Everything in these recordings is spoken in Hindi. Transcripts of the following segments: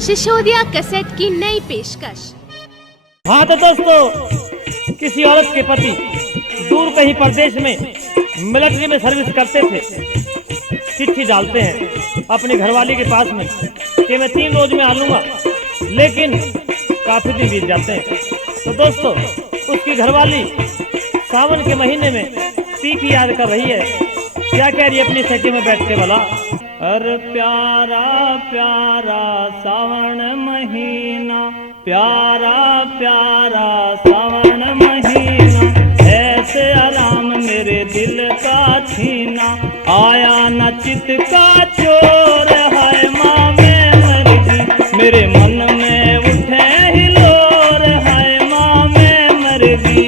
सिसोदिया कैसेट की नई पेशकश। हाँ तो दोस्तों, किसी औरत के पति दूर कहीं प्रदेश में मिलिट्री में सर्विस करते थे। चिट्ठी डालते हैं अपनी घरवाली के पास में कि मैं 3 रोज में आ लूँगा, लेकिन काफ़ी दिन बीत जाते हैं। तो दोस्तों, उसकी घरवाली सावन के महीने में पी की याद कर रही है। क्या कह रही है अपनी सखी में बैठ के भला? अरे प्यारा प्यारा सावन महीना, प्यारा प्यारा सावन महीना, ऐसे आराम मेरे दिल का छीना, आया न चित का चोर, हाय माँ मैं मर गई, मेरे मन में उठे हिलोर, हाय माँ मैं मर गई।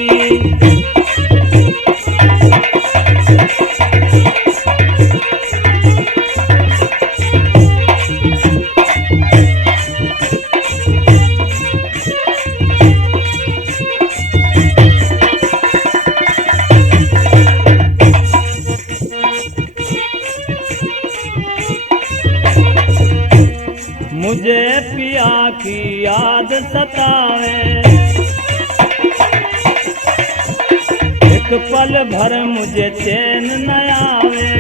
मुझे पिया की याद सतावे, एक पल भर मुझे चैन न आवे,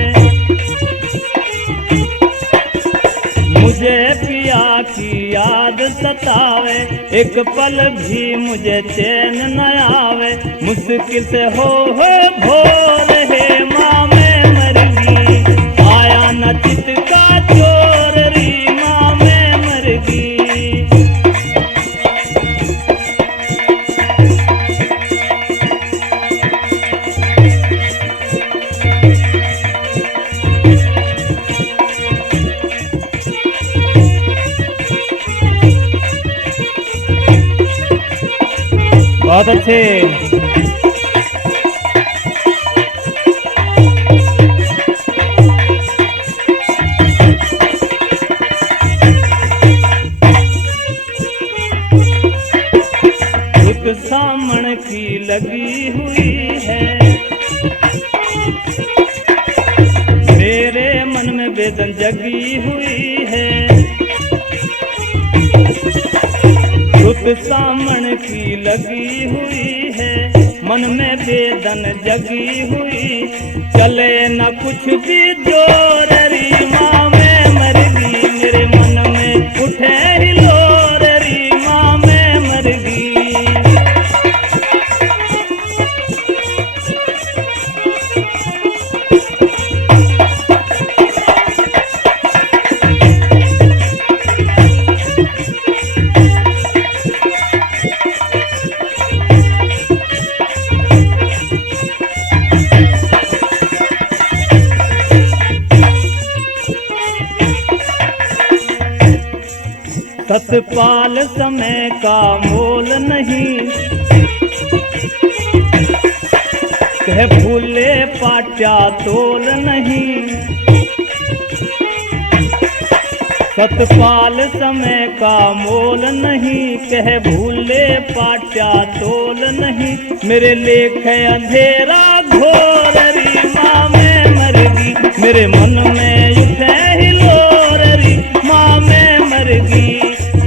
मुझे पिया की याद सतावे, एक पल भी मुझे चैन न आवे, मुश्किल से हो भोर, हे माँ मैं मर गई, आया न चित का चोर, री माँ मैं मर गई। बहुत अच्छे। एक सामण की लगी हुई है, मेरे मन में बेदन जगी हुई है, रुत सामण की लगी हुई है, मन में बेदन जगी हुई, चले न कुछ भी जोर, री माँ मैं मर गई, मेरे मन में उठे हिलोर, री माँ मैं मर गई। सतपाल समय का मोल नहीं, कह भूले पाट्या तोल नहीं, सतपाल समय का मोल नहीं, कह भूले पाट्या तोल नहीं, मेरे लेख अंधेरा घोर, री माँ मैं मर गई, मेरे मन में उठे हिलोर, री माँ मैं मर गई।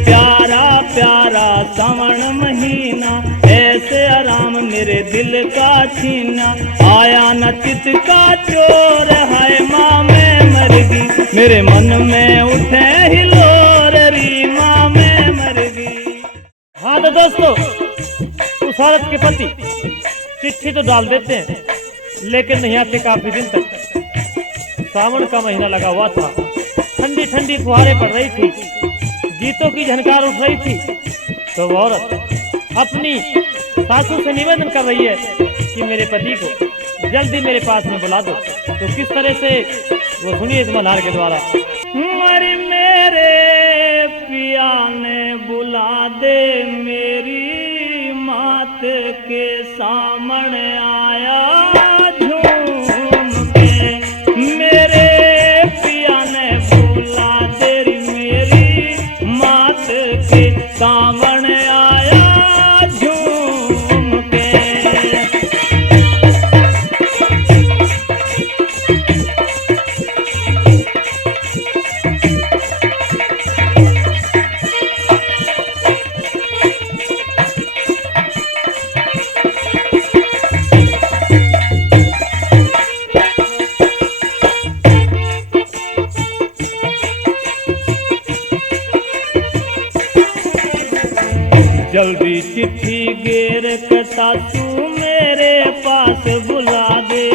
प्यारा प्यारा सावन महीना, ऐसे आराम मेरे दिल का छीना, आया न चित का चोर, हाय माँ मैं मर गई, मेरे मन में उठे हिलोर, री माँ मैं मर गई। हाँ तो दोस्तों, उस औरत के पति चिट्ठी तो डाल देते हैं, लेकिन नहीं आते काफी दिन तक। सावन का महीना लगा हुआ था, ठंडी ठंडी फुहारें पड़ रही थी, गीतों की झनकार उठ रही थी, तो वो औरत अपनी सासू से निवेदन कर रही है कि मेरे पति को जल्दी मेरे पास में बुला दो। तो किस तरह से, वो सुनिए इस मल्हार के द्वारा। मरी मेरे पिया ने बुला दे, मेरी मात के सामने आया झूम के, मेरे पिया ने बुला दे, मेरी मात के सामने आया झूम के। जल्दी चिट्ठी गेर के सासू मेरे पास बुला दे।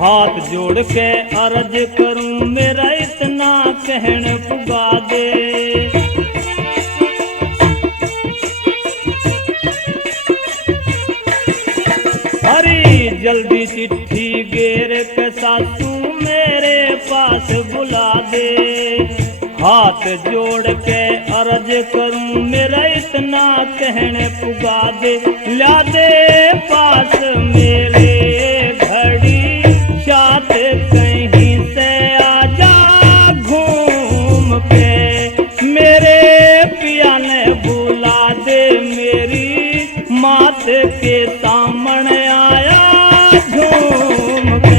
हाथ जोड़ के अर्ज करूं मेरा इतना कहन पुगा दे। हरी जल्दी चिट्ठी गेर के सासू मेरे पास बुला दे। हाथ जोड़ के अर्ज करूं मेरा इतना कहन पुगा दे। ला दे पास मेरे घड़ी साथ कहीं से आजा घूम के। मेरे पिया ने बुला दे मेरी मात के सामने आया घूम के।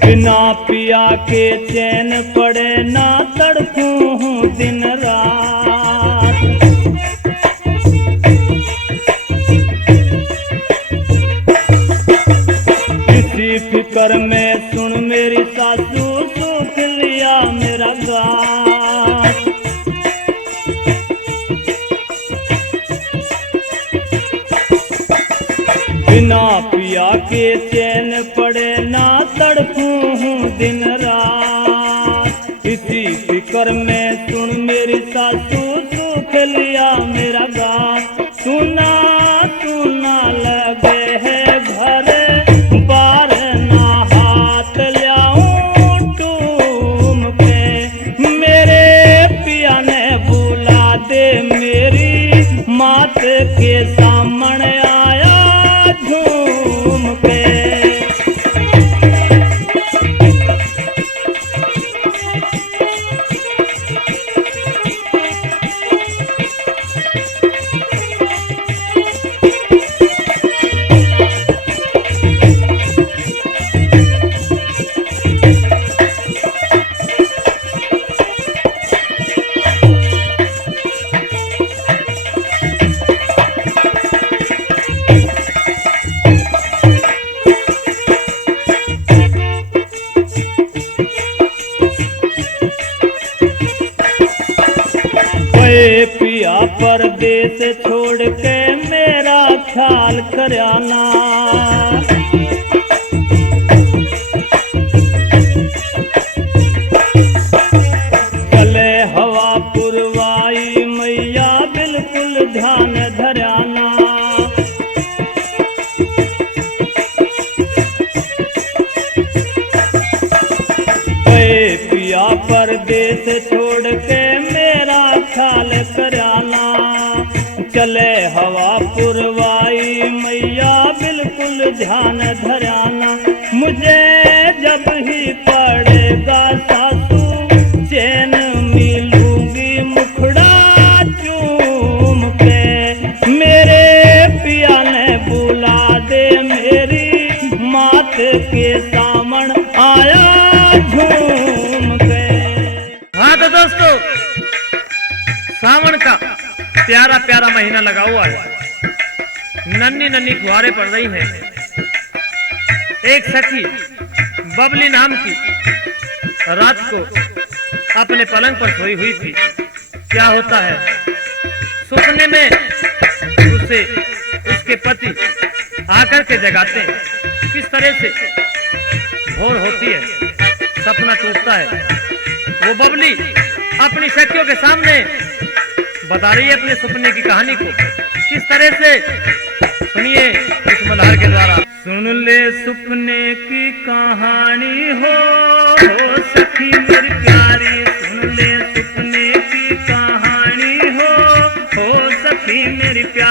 बिना पिया के चैन पड़े ना तड़पूं हूँ दिन रात। किसी फिक्र में सुन मेरी सासू सूख लिया मेरा गात। बिना पिया के चैन पड़े ना तड़पूं हूँ दिन रात। इसी फिक्र में सुन मेरी सासू सूख लिया मेरा गात। सुना सुना लगे है घर बार ना हाथ लाऊं टूम पे। मेरे पिया ने बुला दे मेरी मात के सामने आया घूम के। पिया परदेस छोड़ के मेरा ख्याल कराना। चले हवा पुरवाई मैया बिल्कुल ध्यान धराना। पिया परदेस छोड़ के मेरा ख्याल कराना। चले हवा पुरवाई मैया बिल्कुल ध्यान धराना। मुझे जब ही पड़ेगा सासू चैन मिलूंगी मुखड़ा चूम के। मेरे पिया ने बुला दे मेरी मात के सामन आया घूम के। हाँ तो दोस्तों, सावन का प्यारा प्यारा महीना लगा हुआ है। नन्ही नन्ही फुहारें पड़ रही हैं। एक सखी बबली नाम की रात को अपने पलंग पर सोई हुई थी। क्या होता है, सपने में उसे उसके पति आकर के जगाते हैं। किस तरह से भोर होती है, सपना टूटता है। वो बबली अपनी सखियों के सामने बता रही है अपने सपने की कहानी को। किस तरह से, सुनिए इस मल्हार के द्वारा। सुन ले सपने की कहानी हो सखी मेरी प्यारी। सुन ले सपने की कहानी हो सखी मेरी प्यारी।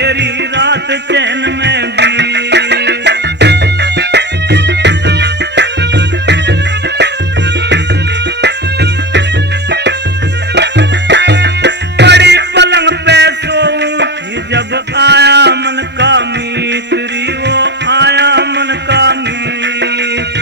मेरी रात चैन में भी। बड़ी पलंग पे सोऊं जब आया मन का मीत री, वो आया मन का मीत।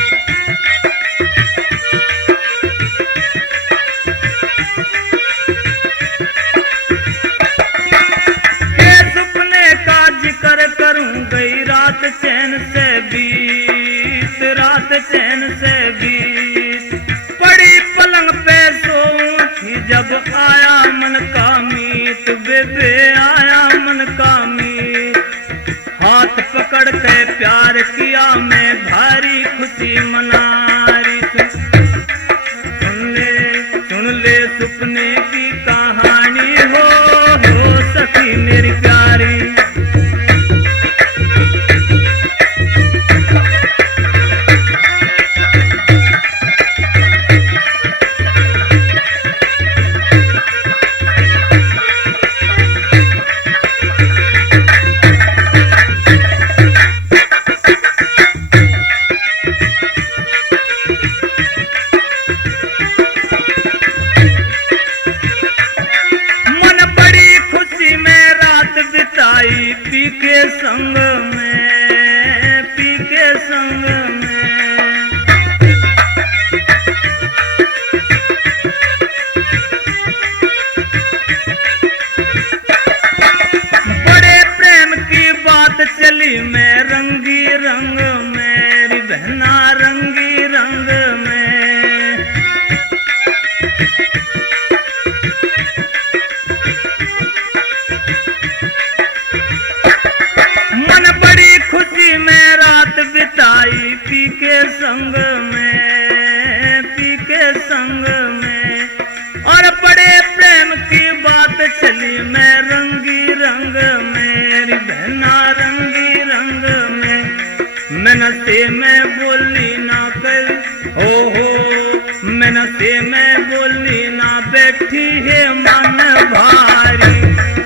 के सपने का जिक्र करूं गई रात चैन से बीत, रात चैन से बीत। बड़ी पलंग पे सोऊं जब आया मन का मीत, बेबे आया मन का मीत। हाथ पकड़ के प्यार किया मैं भारी खुशी मना रही थी। सुन ले सपने की कहानी हो सखी मेरी प्यारी। पी के संग में, पी के संग में। बड़े प्रेम की बात चली मैं रंगी रंग मेरी बहना, रंगी रंग में। मैं रात बिताई पी के संग में, पी के संग में। और बड़े प्रेम की बात चली मैं रंगी रंग मेरी बहना, रंगी रंग में। मैं नशे में बोली ना कर हो, मैं नशे में बोली ना बैठी है मन भारी।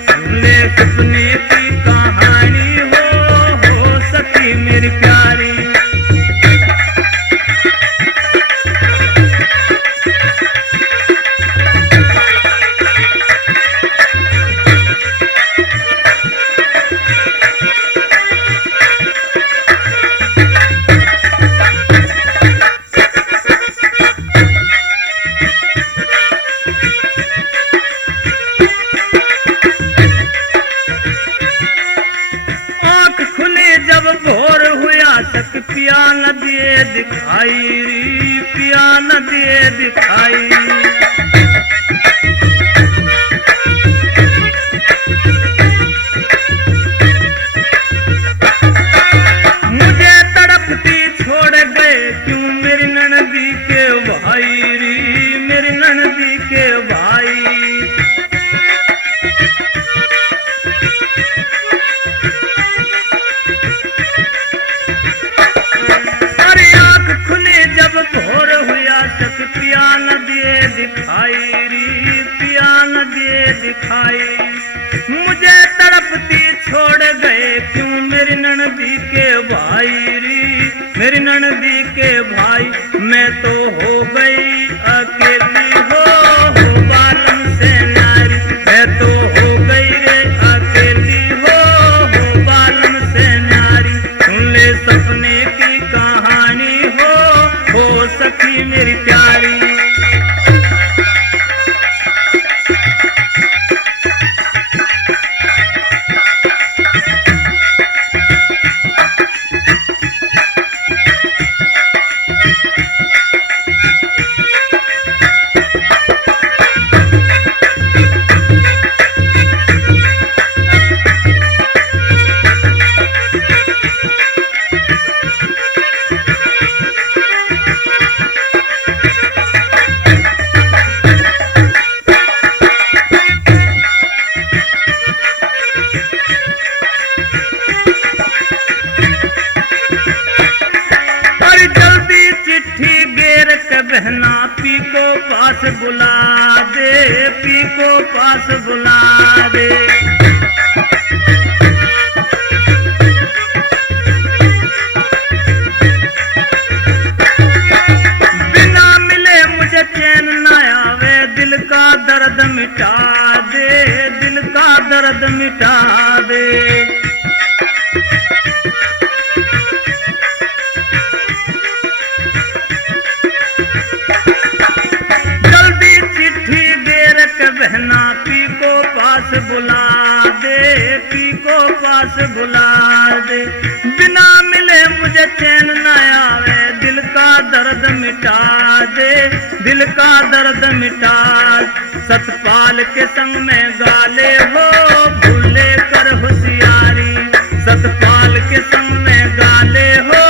सुन ले सपने की कहानी हो सखी मेरी प्यारी। भोर हुआ तक पिया न दिए दिखाई री, पिया न दिए दिखाई। मुझे तड़पती छोड़ गए क्यों मेरी ननदी के भाई री, मेरी ननदी के भाई। भोर हुआ तक पिया न दिए दिखाई री, पिया न दिए दिखाई। मुझे तड़पती छोड़ गए क्यों मेरी ननदी के भाई री, मेरी ननदी के भाई। मैं तो हो गई अकेली हो बालम से नारी। मैं तो हो गई रे अकेली हो बालम से नारी। सुन ले सपने की कहानी हो सखी मेरी प्यारी। बहना पी को पास बुला दे, पी को पास बुला दे। पास भुला दे, बिना मिले मुझे चैन न आवे, दिल का दर्द मिटा दे, दिल का दर्द मिटा। सतपाल के संग में गाले हो भूले कर होशियारी, सतपाल के संग में गाले हो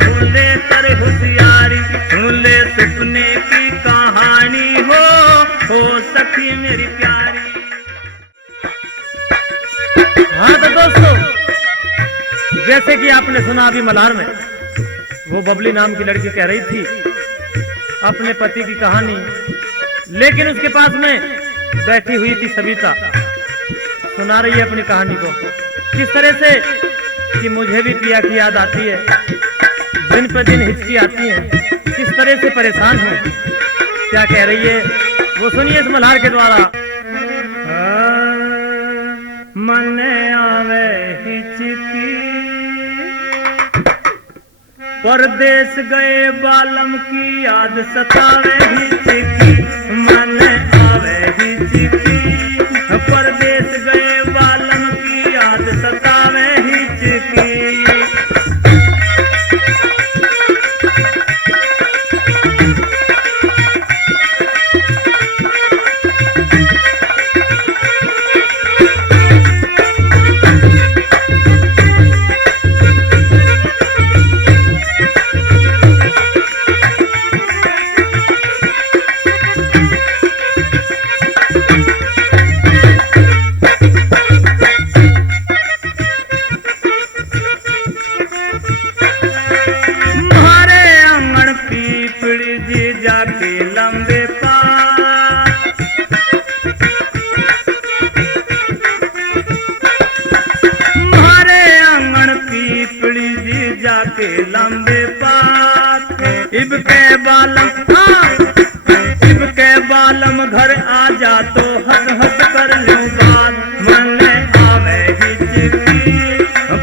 भूले कर होशियारी, सुन ले सपने की कहानी हो सखी मेरी प्यारी। हाँ तो दोस्तों, जैसे कि आपने सुना अभी मल्हार में वो बबली नाम की लड़की कह रही थी अपने पति की कहानी, लेकिन उसके पास में बैठी हुई थी सविता, सुना रही है अपनी कहानी को किस तरह से कि मुझे भी पिया की याद आती है, दिन पर दिन हिचकी आती है, किस तरह से परेशान हूँ, क्या कह रही है वो सुनिए इस मल्हार के द्वारा। मन आवे हिचकी, परदेश गए बालम की याद सतावे हिचकी, मन आवे हिचकी, परदेश गए बालम की याद सतावे हिचकी। लंबे पात इब के बालम, इब के बालम घर आ जा तो हंस हंस कर लूं बात, मन आवे हिचकी,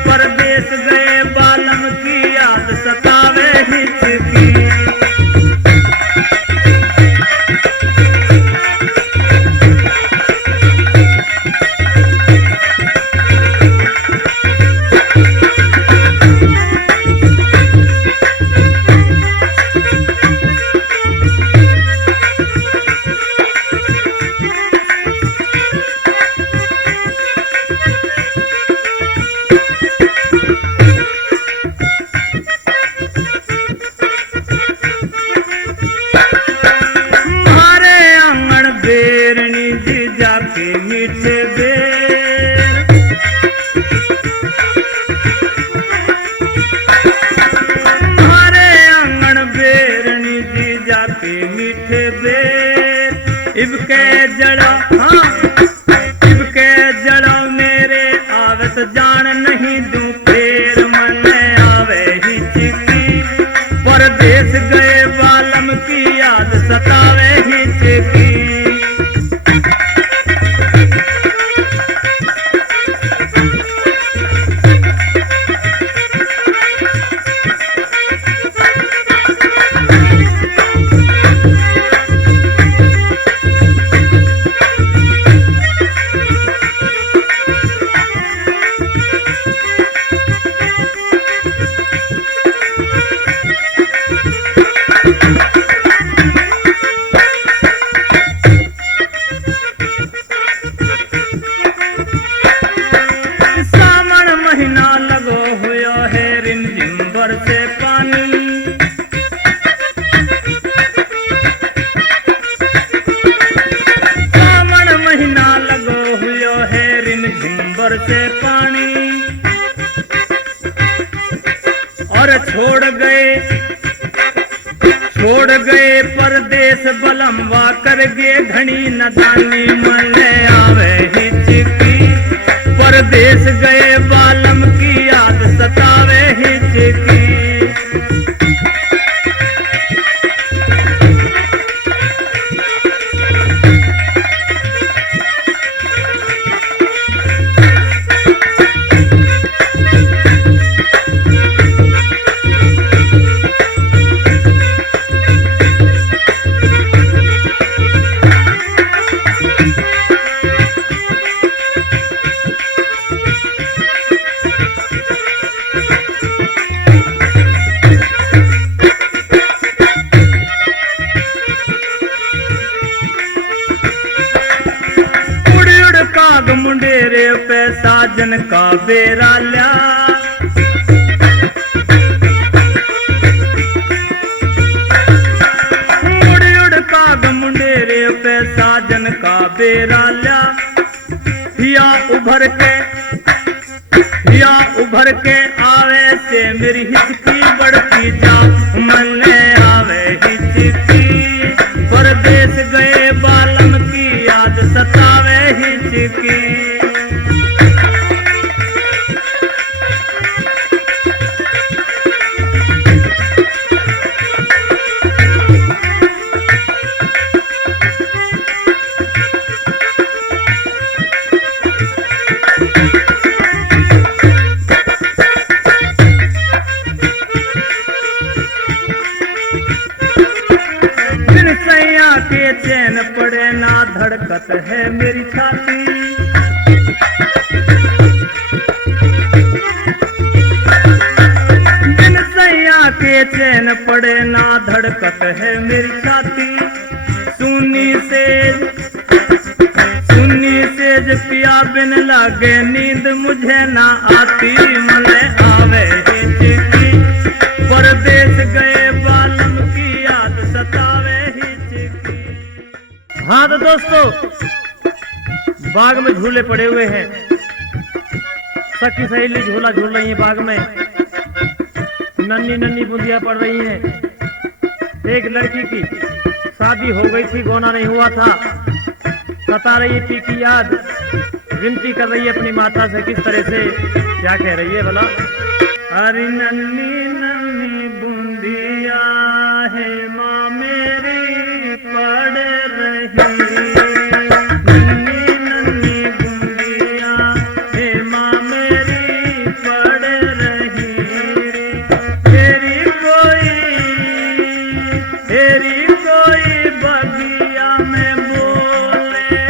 परदेश गए बालम की याद सतावे हिचकी। इब के जड़ा, इब के जड़ा मेरे आवत जान नहीं दूं फेर, मन आवे हिचकी, परदेश गए बालम की याद सतावे हिचकी। से पानी और छोड़ गए परदेश बलमवा कर गे घनी नदानी, मन आवे हिचकी, परदेश गए बालम की याद सतावे हिचकी। बेराल्या, मुड़ उड़ काग मुंडेरे पे साजन का बेराल्या, हिया उभर के आवे से मेरी हिचकी बढ़ती जा, मन आवे हिचकी, परदेश गए बालम की याद सतावे हिचकी। के चैन पड़े ना धड़कत है मेरी छाती, बिन सैया के चैन पड़े ना धड़कत है मेरी छाती, सुनी सेज पिया बिन लागे नींद मुझे ना आती, मले आवे हिचकी, परदेश गए बालम की याद सतावे हिचकी। हाँ तो दोस्तों, बाग में झूले पड़े हुए हैं, सखी सहेली झूला झूल रही है बाग में, नन्ही नन्ही बूंदियां पड़ रही हैं। एक लड़की की शादी हो गई थी, गोना नहीं हुआ था, सता रही थी कि याद, विनती कर रही है अपनी माता से, किस तरह से क्या कह रही है भला। अरे नन्ही नन्ही बूंदिया है माँ मेरी पड़ रही, नन्ही नन्ही बूंदिया है माँ मेरी पड़ रही, तेरी कोई बगिया में बोले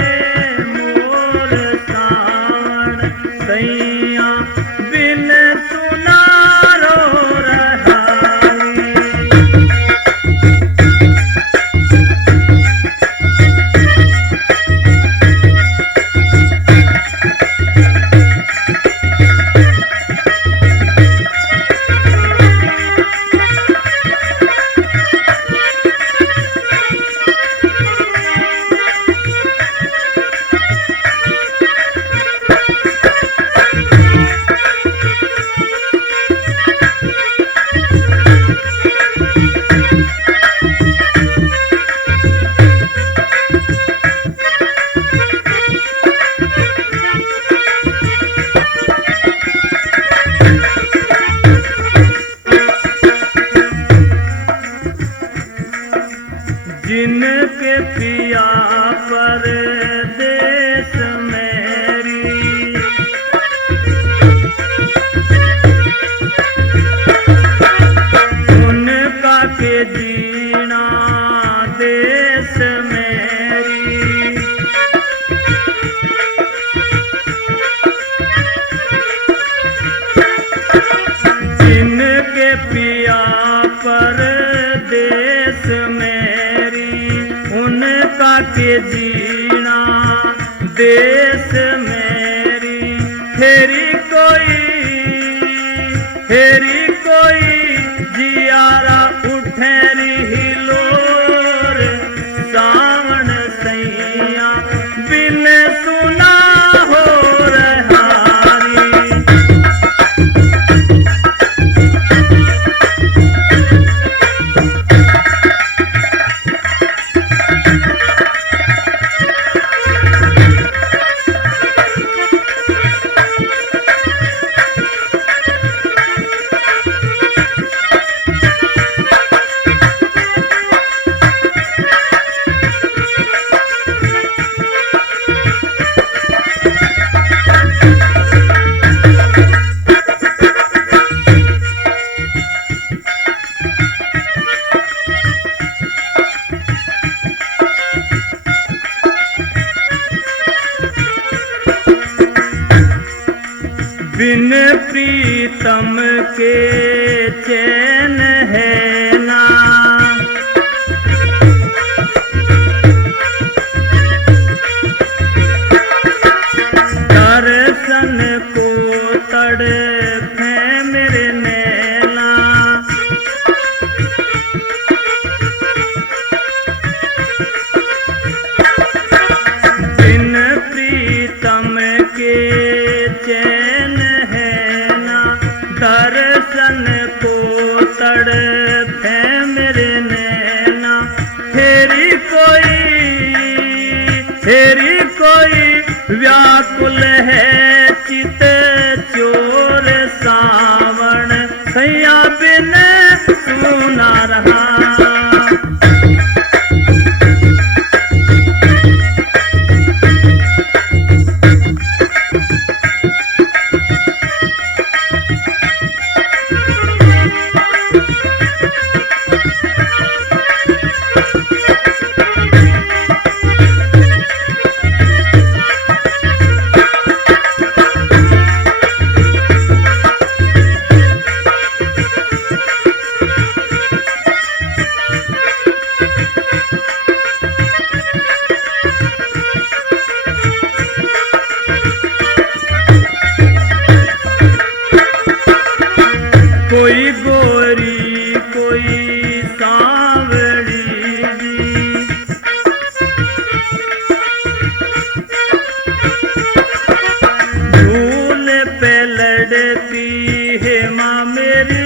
मोर सावन, सैया बिन सुना रो रहा। जिनके पिया परदेश मेरी, उनका के जीना देश मेरी, जिनके पिया परदेश मेरी, उनका के जीना देश मेरी, फेरी कोई जियारा उठेरी हिलोर, सावन सैया बिन सुना हो रहारी। बिन प्रीतम के चैन है ना, दर्शन को तड़पे मेरे नैना। बिन प्रीतम के चैन है ना, दर्शन को तड़पे मेरे नैना। फेरी कोई व्याकुल है चित चोर सावण, सैया बिन सुना रहा। कोई गोरी कोई सांवड़ी जी, झूल पे लड़ती है माँ मेरी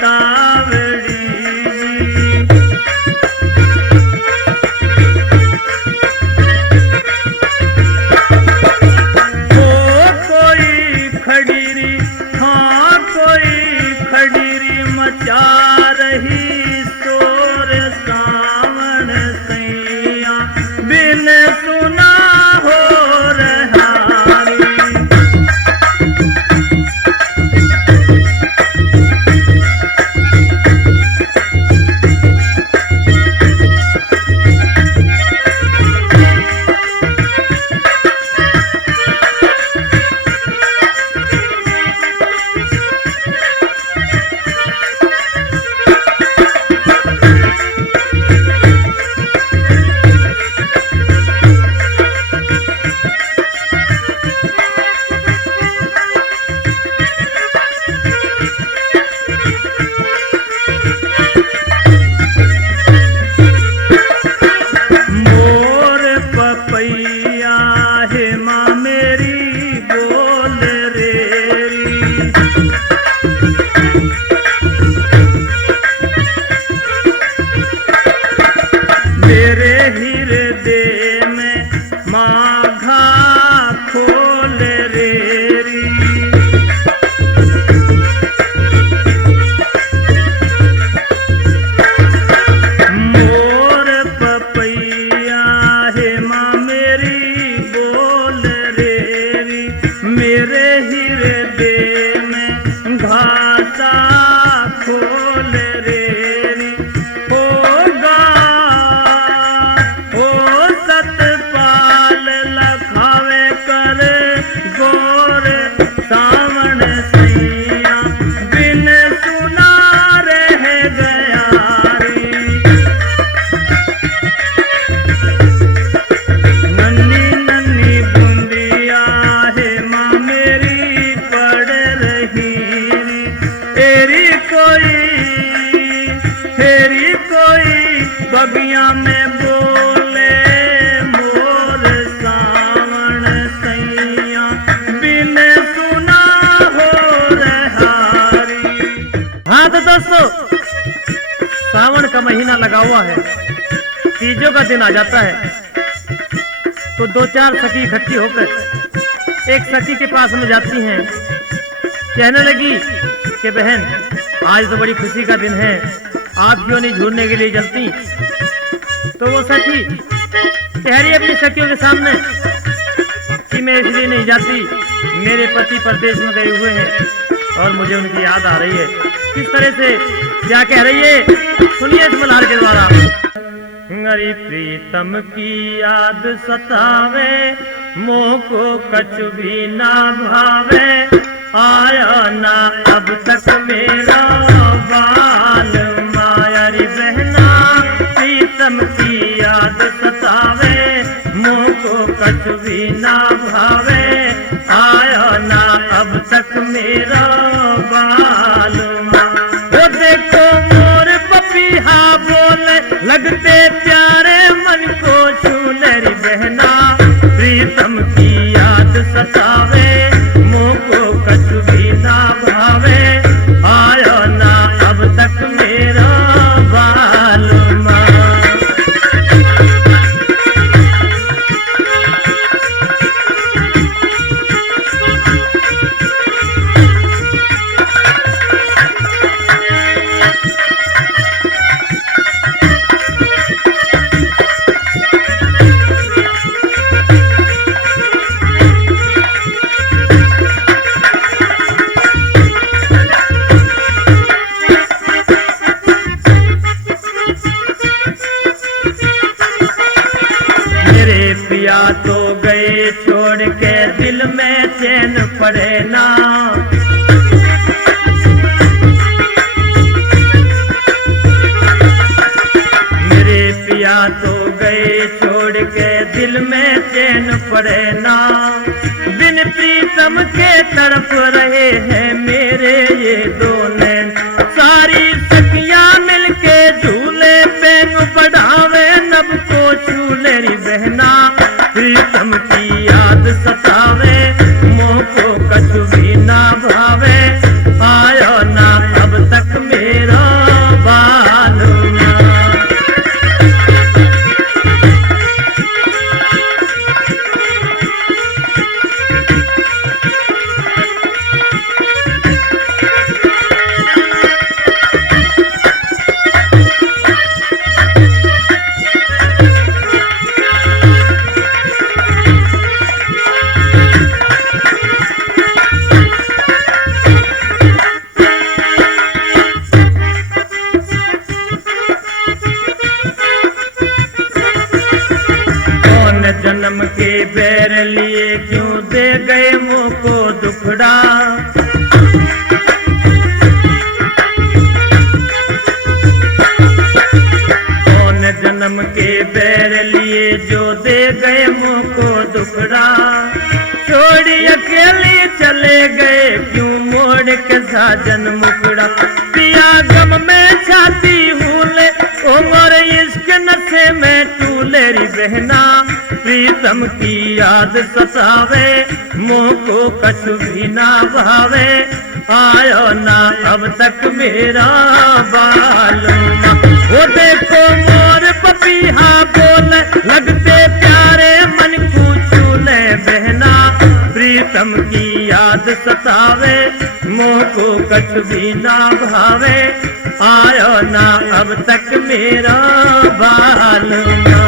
कावड़ी जी। ओ कोई खड़ीरी, हाँ कोई खड़ीरी मचा रही शोर सावण, सैया बिन सुना हो रहारी। बगिया में बोले मोर सावन सैया बिन सुना हो रहारी। हाँ तो दोस्तों, सावन का महीना लगा हुआ है, तीजों का दिन आ जाता है, तो दो चार सखी इकट्ठी होकर एक सखी के पास में जाती हैं। कहने लगी कि बहन, आज तो बड़ी खुशी का दिन है, आप क्यों नहीं झूलने के लिए चलती? तो वो सखी कह रही अपनी सखियों के सामने कि मैं इसलिए नहीं जाती, मेरे पति परदेश में गए हुए हैं और मुझे उनकी याद आ रही है। किस तरह से क्या कह रही है, सुनिए इस मल्हार के द्वारा। हरि प्रीतम की याद सतावे, मोह को कछु भी ना भावे, आया ना अब तक मेरा बाल मायारी बहना। प्रीतम की याद सतावे, मोह को कछु भी ना भावे, आया ना अब तक मेरा मेरा बालमा। वो देखो मोर पपीहा बोले लगते प्यारे मन को छूले री बहना, प्रीतम की याद सतावे मोह को कछु भी ना भावे, आयो ना अब तक मेरा बालमा। पिया तो गए छोड़ के दिल में चैन पड़े ना, मेरे पिया तो गए छोड़ के दिल में चैन पड़े ना, बिन प्रीतम के तड़प रहे हैं मेरे ये दो नैन, सारी सखियां मिलके झूले पेंग बढ़ावे नब को झूले री बहना, प्रीतम की याद सतावे मोह को कछु भी ना भावे, आयो ना अब तक मेरा बालमा। जन्म के बैर लिए क्यों दे गए मुँह को दुखड़ा, कौन जन्म के बैर लिए जो दे गए मुँह को दुखड़ा, छोड़ी अकेली चले गए क्यों मोड़ के साजन मुकड़ा, पिया गम में छाती हूले उमर इश्क नशे में टूले री बहना, प्रीतम की याद सतावे मोह को कछु भी ना भावे, आयो ना अब तक मेरा बालमा। वो देखो मोर पपीहा बोले लगते प्यारे मन को छूले बहना, प्रीतम की याद सतावे मोह को कछु भी ना भावे, आयो ना अब तक मेरा बालमा।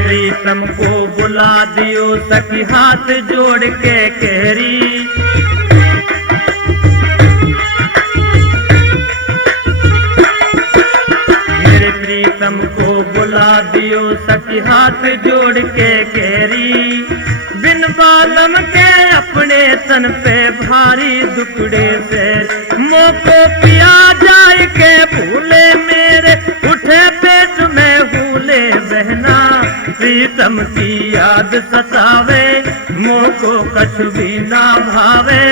प्रीतम को बुला दियो सखी हाथ जोड़ के कहरी, मेरे प्रीतम को बुला दियो सखी हाथ जोड़ के कहरी, बिन बालम के अपने तन पे भारी दुखड़े से मोह को पिया जाए के भूले मेरे उठे पेट में भूले बहना, प्रीतम की याद सतावे मोह को कछु भी ना भावे,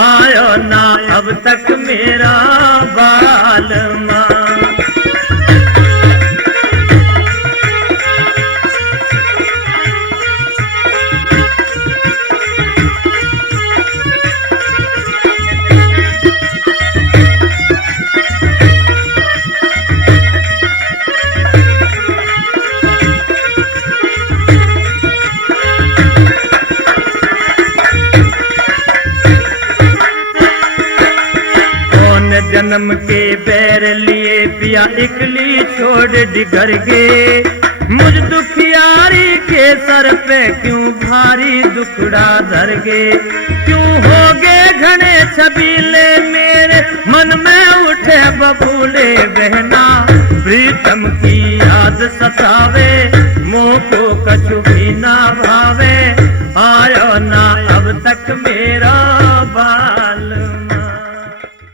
आयो ना अब तक मेरा बालमा। जन्म के बैर लिए पिया इकली छोड़ डिगर गे, मुझ दुखियारी के सर पे क्यों भारी दुखड़ा धर गे, क्यों हो गए घने छबीले मेरे मन में उठे बबूले बहना, प्रीतम की याद सतावे